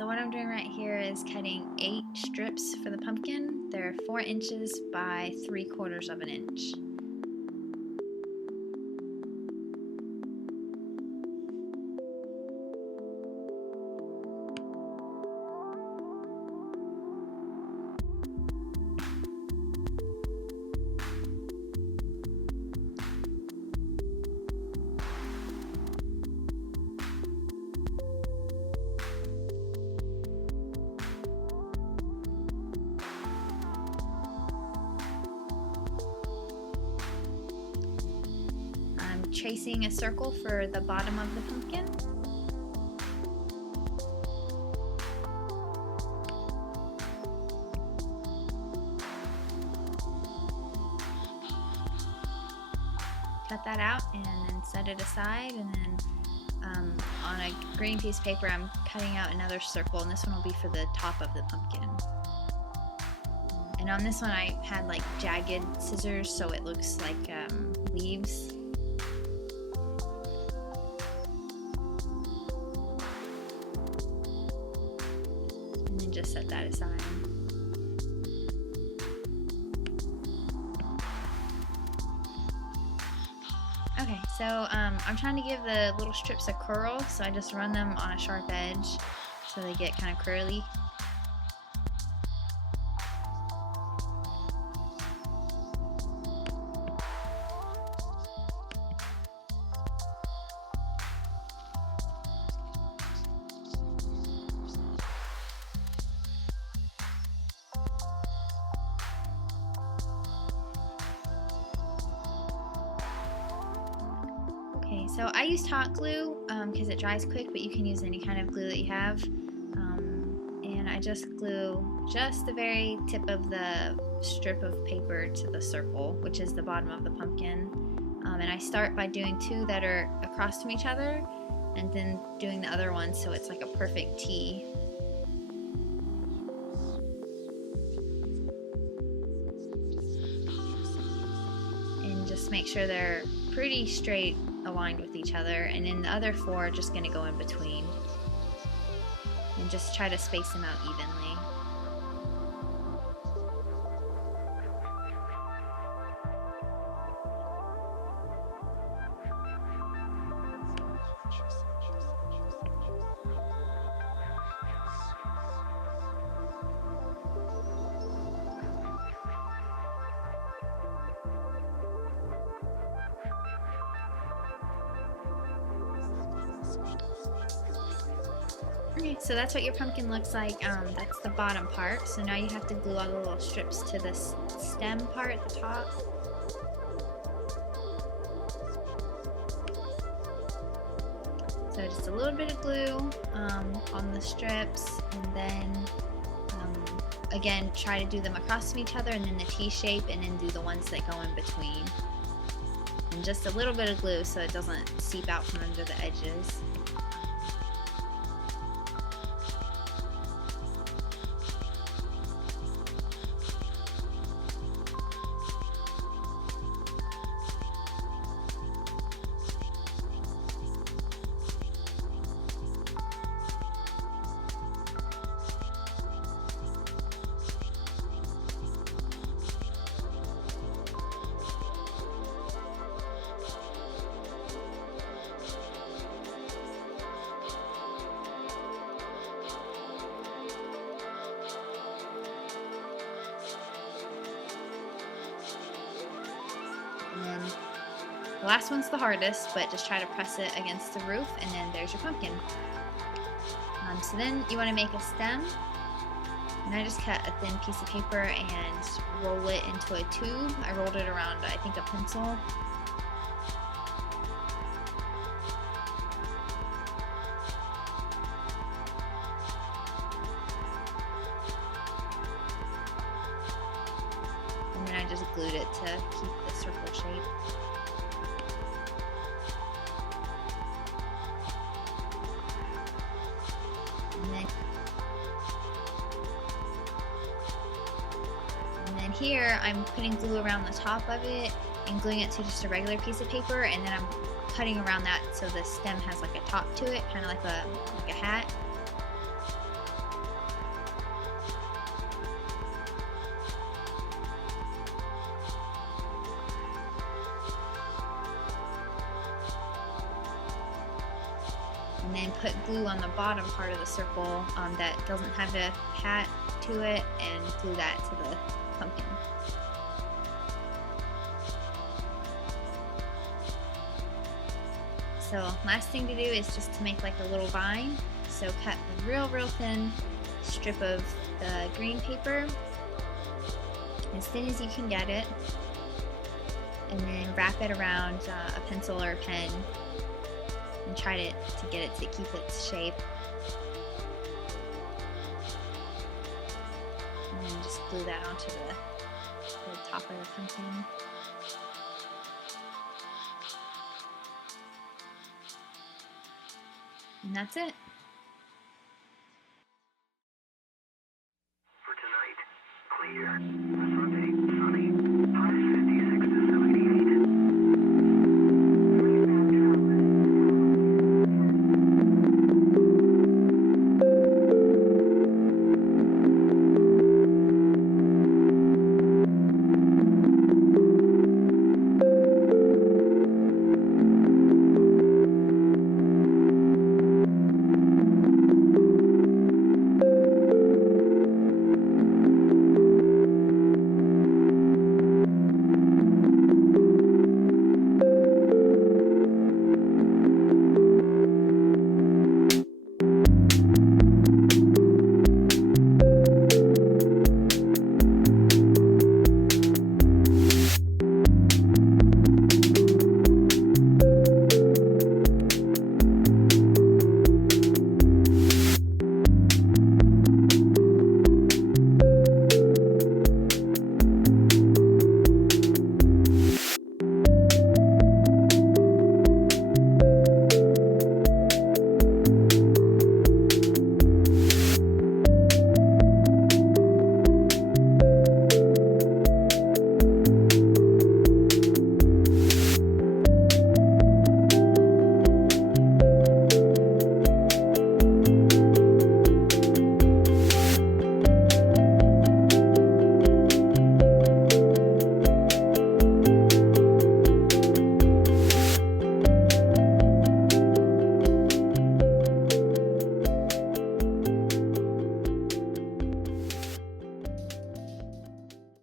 So what I'm doing right here is cutting 8 strips for the pumpkin. They're 4 inches by 3/4 of an inch. I'm tracing a circle for the bottom of the pumpkin. Cut that out and then set it aside, and then on a green piece of paper I'm cutting out another circle, and this one will be for the top of the pumpkin. And on this one I had like jagged scissors so it looks like leaves. And then just set that aside. Okay, so I'm trying to give the little strips a curl, so I just run them on a sharp edge so they get kind of curly. Okay, so I used hot glue because it dries quick, but you can use any kind of glue that you have. And I just glue just the very tip of the strip of paper to the circle, which is the bottom of the pumpkin. And I start by doing 2 that are across from each other, and then doing the other one so it's like a perfect T. And just make sure they're pretty straight aligned with each other, and then the other 4 are just going to go in between, and just try to space them out evenly. Okay, so that's what your pumpkin looks like. That's the bottom part. So now you have to glue all the little strips to the stem part at the top. So just a little bit of glue on the strips, and then again try to do them across from each other, and then the T shape, and then do the ones that go in between. And just a little bit of glue so it doesn't seep out from under the edges. And then the last one's the hardest, but just try to press it against the roof, and then there's your pumpkin. So then you want to make a stem, and I just cut a thin piece of paper and roll it into a tube. I rolled it around, I think, a pencil. And then I just glued it to keep the circle shape. And then here I'm putting glue around the top of it and gluing it to just a regular piece of paper, and then I'm cutting around that so the stem has like a top to it, kind of like a hat. and then put glue on the bottom part of the circle that doesn't have a pat to it, and glue that to the pumpkin. So last thing to do is just to make like a little vine. So cut a real thin strip of the green paper, as thin as you can get it, and then wrap it around a pencil or a pen and try to get it to keep its shape. And then just glue that onto the top of the pumpkin. And that's it.